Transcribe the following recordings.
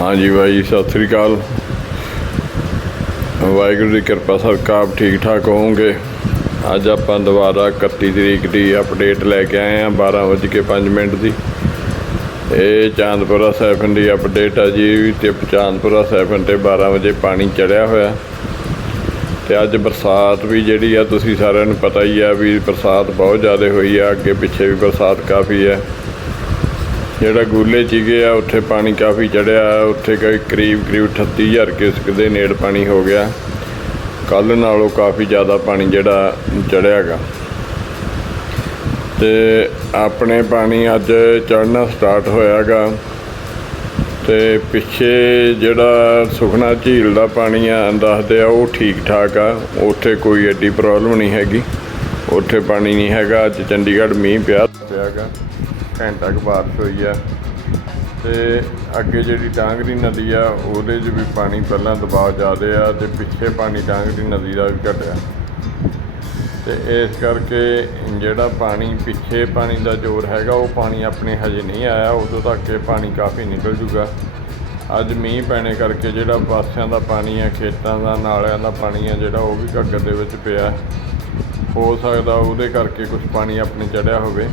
ਹਾਂਜੀ ਬਾਈ, ਸਤਿ ਸ੍ਰੀ ਅਕਾਲ। ਵਾਹਿਗੁਰੂ ਦੀ ਕਿਰਪਾ ਸਰਕਾਰ ਆਪ ਠੀਕ ਠਾਕ ਹੋਵੋਗੇ? ਅੱਜ ਆਪਾਂ ਦੁਬਾਰਾ 31 ਤਰੀਕ ਦੀ ਅਪਡੇਟ ਲੈ ਕੇ ਆਏ ਹਾਂ 12:05 ਮਿੰਟ ਦੀ। ਇਹ ਚਾਂਦਪੁਰਾ ਸੈਫਨ ਦੀ ਅਪਡੇਟ ਆ ਜੀ, ਤੇ ਚਾਂਦਪੁਰਾ ਸੈਫਨ ਤੇ 12 ਵਜੇ ਪਾਣੀ ਚੜਿਆ ਹੋਇਆ। ਤੇ ਅੱਜ ਬਰਸਾਤ ਵੀ ਜਿਹੜੀ ਆ, ਤੁਸੀਂ ਸਾਰਿਆਂ ਨੂੰ ਪਤਾ ਹੀ ਆ ਵੀ ਬਰਸਾਤ ਬਹੁਤ ਜ਼ਿਆਦਾ ਹੋਈ ਆ, ਅੱਗੇ ਪਿੱਛੇ ਵੀ ਬਰਸਾਤ ਕਾਫੀ ਹੈ ਜਿਹੜਾ ਗੂਲੇ ਚੀਗੇ ਆ, ਉੱਥੇ ਪਾਣੀ ਕਾਫੀ ਚੜਿਆ, ਉੱਥੇ ਕੋਈ ਕਰੀਬ ਕਰੀਬ 38000 ਕਿਊਸਕ ਦੇ ਨੇੜ ਪਾਣੀ ਹੋ ਗਿਆ। ਕੱਲ ਨਾਲੋਂ ਕਾਫੀ ਜ਼ਿਆਦਾ ਪਾਣੀ ਜਿਹੜਾ ਚੜਿਆਗਾ। ਤੇ ਆਪਣੇ ਪਾਣੀ ਅੱਜ ਚੜਨਾ ਸਟਾਰਟ ਹੋਇਆਗਾ। ਤੇ ਪਿੱਛੇ ਜਿਹੜਾ ਸੁਖਨਾ ਝੀਲ ਦਾ ਪਾਣੀ ਆ, ਦੱਸਦੇ ਆ, ਉਹ ਠੀਕ ਠਾਕ ਆ। ਉੱਥੇ ਕੋਈ ਐਡੀ ਪ੍ਰੋਬਲਮ ਨਹੀਂ ਹੈਗੀ। ਉੱਥੇ ਪਾਣੀ ਨਹੀਂ ਹੈਗਾ, ਅੱਜ ਚੰਡੀਗੜ੍ਹ ਮੀਂਹ ਪਿਆ ਪਿਆਗਾ। ਘੰਟਾ ਕੁ ਬਾਰਿਸ਼ ਹੋਈ ਆ। ਤੇ ਅੱਗੇ ਜਿਹੜੀ ਡਾਂਗਰੀ ਨਦੀ ਆ, ਉਹਦੇ 'ਚ ਵੀ ਪਾਣੀ ਪਹਿਲਾਂ ਦਬਾਅ ਜ਼ਿਆਦੇ ਆ ਤੇ ਪਿੱਛੇ ਪਾਣੀ ਡਾਂਗਰੀ ਨਦੀ ਦਾ ਵੀ ਘਟਿਆ। ਤੇ ਇਸ ਕਰਕੇ ਜਿਹੜਾ ਪਾਣੀ, ਪਿੱਛੇ ਪਾਣੀ ਦਾ ਜ਼ੋਰ ਹੈਗਾ, ਉਹ ਪਾਣੀ ਆਪਣੇ ਹਜੇ ਨਹੀਂ ਆਇਆ। ਉਦੋਂ ਤੱਕ ਇਹ ਪਾਣੀ ਕਾਫੀ ਨਿਕਲ ਜੂਗਾ। ਅੱਜ ਮੀਂਹ ਪੈਣੇ ਕਰਕੇ ਜਿਹੜਾ ਪਾਸਿਆਂ ਦਾ ਪਾਣੀ ਆ, ਖੇਤਾਂ ਦਾ, ਨਾਲਿਆਂ ਦਾ ਪਾਣੀ ਆ, ਜਿਹੜਾ ਉਹ ਵੀ ਘੱਗਰ ਦੇ ਵਿੱਚ ਪਿਆ। ਹੋ ਸਕਦਾ ਉਹਦੇ ਕਰਕੇ ਕੁਝ ਪਾਣੀ ਆਪਣੇ ਚੜਿਆ ਹੋਵੇ।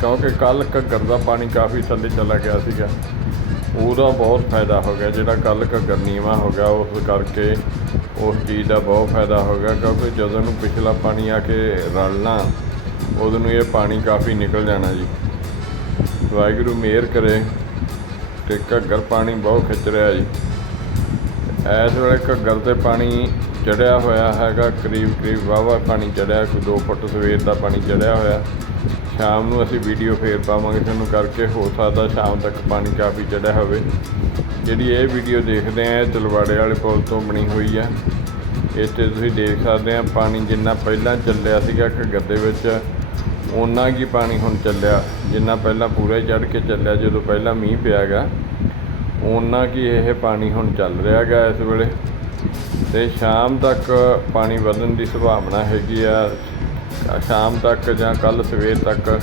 ਕਿਉਂਕਿ ਕੱਲ ਘੱਗਰ ਦਾ ਪਾਣੀ ਕਾਫੀ ਥੱਲੇ ਚਲਾ ਗਿਆ ਸੀਗਾ। ਉਹਦਾ ਬਹੁਤ ਫਾਇਦਾ ਹੋ ਗਿਆ। ਜਿਹੜਾ ਕੱਲ ਘੱਗਰ ਨੀਵਾਂ ਹੋ ਗਿਆ, ਉਸ ਕਰਕੇ ਉਸ ਚੀਜ਼ ਦਾ ਬਹੁਤ ਫਾਇਦਾ ਹੋ ਗਿਆ। ਕਿਉਂਕਿ ਜਦੋਂ ਨੂੰ ਪਿਛਲਾ ਪਾਣੀ ਆ ਕੇ ਰਲਣਾ, ਉਦੋਂ ਨੂੰ ਇਹ ਪਾਣੀ ਕਾਫੀ ਨਿਕਲ ਜਾਣਾ ਜੀ। ਵਾਹਿਗੁਰੂ ਮਿਹਰ ਕਰੇ ਤੇ ਘੱਗਰ ਪਾਣੀ ਬਹੁਤ ਖਿੱਚ ਰਿਹਾ ਜੀ। ਇਸ ਵੇਲੇ ਘੱਗਰ ਤੇ ਪਾਣੀ ਚੜਿਆ ਹੋਇਆ ਹੈਗਾ। ਕਰੀਬ ਕਰੀਬ ਵਾਹਵਾ ਪਾਣੀ ਚੜਿਆ ਕੋਈ 2 ਫੁੱਟ ਸਵੇਰ ਦਾ ਪਾਣੀ ਚੜਿਆ ਹੋਇਆ। ਸ਼ਾਮ ਨੂੰ ਅਸੀਂ ਵੀਡੀਓ ਫੇਰ ਪਾਵਾਂਗੇ, ਤੁਹਾਨੂੰ ਕਰਕੇ ਹੋ ਸਕਦਾ ਸ਼ਾਮ ਤੱਕ ਪਾਣੀ ਕਾਫੀ ਚੜਿਆ ਹੋਵੇ। ਜਿਹੜੀ ਇਹ ਵੀਡੀਓ ਦੇਖਦੇ ਆ, ਇਹ ਤਲਵਾੜੇ ਵਾਲੇ ਪੁਲ ਤੋਂ ਬਣੀ ਹੋਈ ਆ। ਇੱਥੇ ਤੁਸੀਂ ਦੇਖ ਸਕਦੇ ਆ, ਪਾਣੀ ਜਿੰਨਾ ਪਹਿਲਾਂ ਚੱਲਿਆ ਸੀਗਾ ਘੱਗਰ ਦੇ ਵਿੱਚ, ਓਨਾ ਕੀ ਪਾਣੀ ਹੁਣ ਚੱਲਿਆ। ਜਿੰਨਾ ਪਹਿਲਾਂ ਪੂਰਾ ਹੀ ਚੜ ਕੇ ਚੱਲਿਆ, ਜਦੋਂ ਪਹਿਲਾਂ ਮੀਂਹ ਪਿਆਗਾ ਓਨਾ ਕੀ ਇਹ ਪਾਣੀ ਹੁਣ ਚੱਲ ਰਿਹਾ ਗਾ ਇਸ ਵੇਲੇ। ਤੇ ਸ਼ਾਮ ਤੱਕ ਪਾਣੀ ਵਧਣ ਦੀ ਸੰਭਾਵਨਾ ਹੈਗੀ ਆ ਸ਼ਾਮ ਤੱਕ ਜਾਂ ਕੱਲ ਸਵੇਰ ਤੱਕ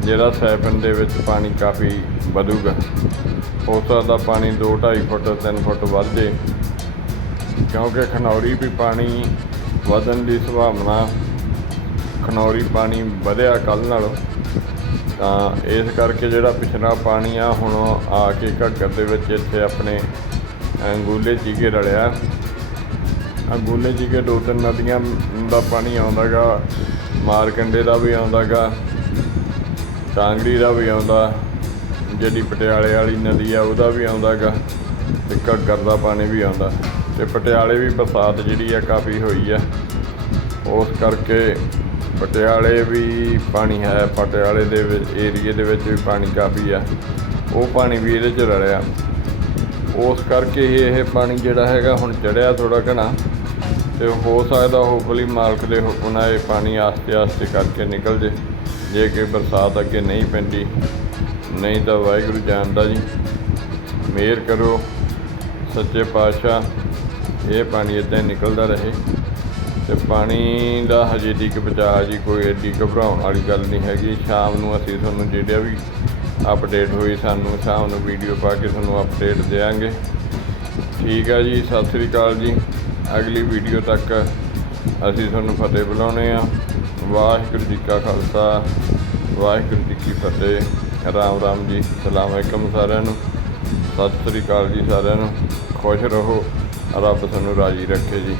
ਜਿਹੜਾ ਸੈਫਨ ਦੇ ਵਿੱਚ ਪਾਣੀ ਕਾਫੀ ਵਧੂਗਾ। ਹੋ ਸਕਦਾ ਪਾਣੀ 2 2.5 ਫੁੱਟ 3 ਫੁੱਟ ਵੱਧ ਜੇ। ਕਿਉਂਕਿ ਖਨੌਰੀ ਵੀ ਪਾਣੀ ਵਧਣ ਦੀ ਸੰਭਾਵਨਾ, ਖਨੌਰੀ ਪਾਣੀ ਵਧਿਆ ਕੱਲ ਨਾਲੋਂ, ਤਾਂ ਇਸ ਕਰਕੇ ਜਿਹੜਾ ਪਿਛਲਾ ਪਾਣੀ ਆ, ਹੁਣ ਆ ਕੇ ਘੱਗਰ ਦੇ ਵਿੱਚ ਇੱਥੇ ਆਪਣੇ ਅੰਗੂਲੇ ਚੀਕੇ ਰਲਿਆ। ਅੰਗੂਲੇ ਕੇ ਦੋ ਤਿੰਨ ਨਦੀਆਂ ਦਾ ਪਾਣੀ ਆਉਂਦਾਗਾ, ਮਾਰਕੰਡੇ ਦਾ ਵੀ ਆਉਂਦਾਗਾ ਕਾਂਗੜੀ ਦਾ ਵੀ ਆਉਂਦਾ, ਜਿਹੜੀ ਪਟਿਆਲੇ ਵਾਲੀ ਨਦੀ ਆ ਉਹਦਾ ਵੀ ਆਉਂਦਾਗਾ ਤੇ ਘੱਗਰ ਦਾ ਪਾਣੀ ਵੀ ਆਉਂਦਾ। ਤੇ ਪਟਿਆਲੇ ਵੀ ਬਰਸਾਤ ਜਿਹੜੀ ਆ ਕਾਫੀ ਹੋਈ ਆ। ਉਸ ਕਰਕੇ ਪਟਿਆਲੇ ਵੀ ਪਾਣੀ ਹੈ, ਪਟਿਆਲੇ ਦੇ ਏਰੀਏ ਦੇ ਵਿੱਚ ਵੀ ਪਾਣੀ ਕਾਫੀ ਆ। ਉਹ ਪਾਣੀ ਵੀ ਇਹਦੇ 'ਚ ਰਲਿਆ। ਉਸ ਕਰਕੇ ਹੀ ਇਹ ਪਾਣੀ ਜਿਹੜਾ ਹੈਗਾ ਹੁਣ ਚੜਿਆ ਥੋੜਾ ਘਣਾ। ਤੇ ਹੋ ਸਕਦਾ ਹੋਪਲੀ ਮਾਲਕ ਦੇ ਹੁਕਮ ਨਾਲ ਇਹ ਪਾਣੀ ਆਸਤੇ ਆਸਤੇ ਕਰਕੇ ਨਿਕਲ ਜੇ। ਜੇ ਕਿ ਬਰਸਾਤ ਅੱਗੇ ਨਹੀਂ ਪੈਂਦੀ, ਨਹੀਂ ਤਾਂ ਵਾਹਿਗੁਰੂ ਜਾਣਦਾ ਜੀ। ਮਿਹਰ ਕਰੋ, ਸੱਚੇ ਪਾਤਸ਼ਾਹ, ਇਹ ਪਾਣੀ ਇਦਾਂ ਨਿਕਲਦਾ ਰਹੇ। ਤੇ ਪਾਣੀ ਦਾ ਹਜੇ ਦੀ ਤੱਕ ਬਚਾਅ ਜੀ ਕੋਈ ਐਡੀ ਘਬਰਾਉਣ ਵਾਲੀ ਗੱਲ ਨਹੀਂ ਹੈਗੀ। ਸ਼ਾਮ ਨੂੰ ਅਸੀਂ ਤੁਹਾਨੂੰ ਜਿਹੜਾ ਵੀ ਅਪਡੇਟ ਹੋਈ, ਸਾਨੂੰ ਸ਼ਾਮ ਨੂੰ ਵੀਡੀਓ ਪਾ ਕੇ ਤੁਹਾਨੂੰ ਅਪਡੇਟ ਦੇਵਾਂਗੇ ਠੀਕ ਆ ਜੀ, ਸਤਿ ਸ੍ਰੀ ਅਕਾਲ ਜੀ। ਅਗਲੀ ਵੀਡੀਓ ਤੱਕ ਅਸੀਂ ਤੁਹਾਨੂੰ ਫਤਿਹ ਬੁਲਾਉਣੇ ਆ। ਵਾਹਿਗੁਰੂ ਜੀ ਕਾ ਖਾਲਸਾ, ਵਾਹਿਗੁਰੂ ਜੀ ਕੀ ਫਤਿਹ। ਰਾਮ ਰਾਮ ਜੀ, ਸਲਾਮ ਅਲੈਕਮ ਸਾਰਿਆਂ ਨੂੰ। ਸਤਿ ਸ੍ਰੀ ਅਕਾਲ ਜੀ ਸਾਰਿਆਂ ਨੂੰ। ਖੁਸ਼ ਰਹੋ, ਰੱਬ ਤੁਹਾਨੂੰ ਰਾਜੀ ਰੱਖੇ ਜੀ।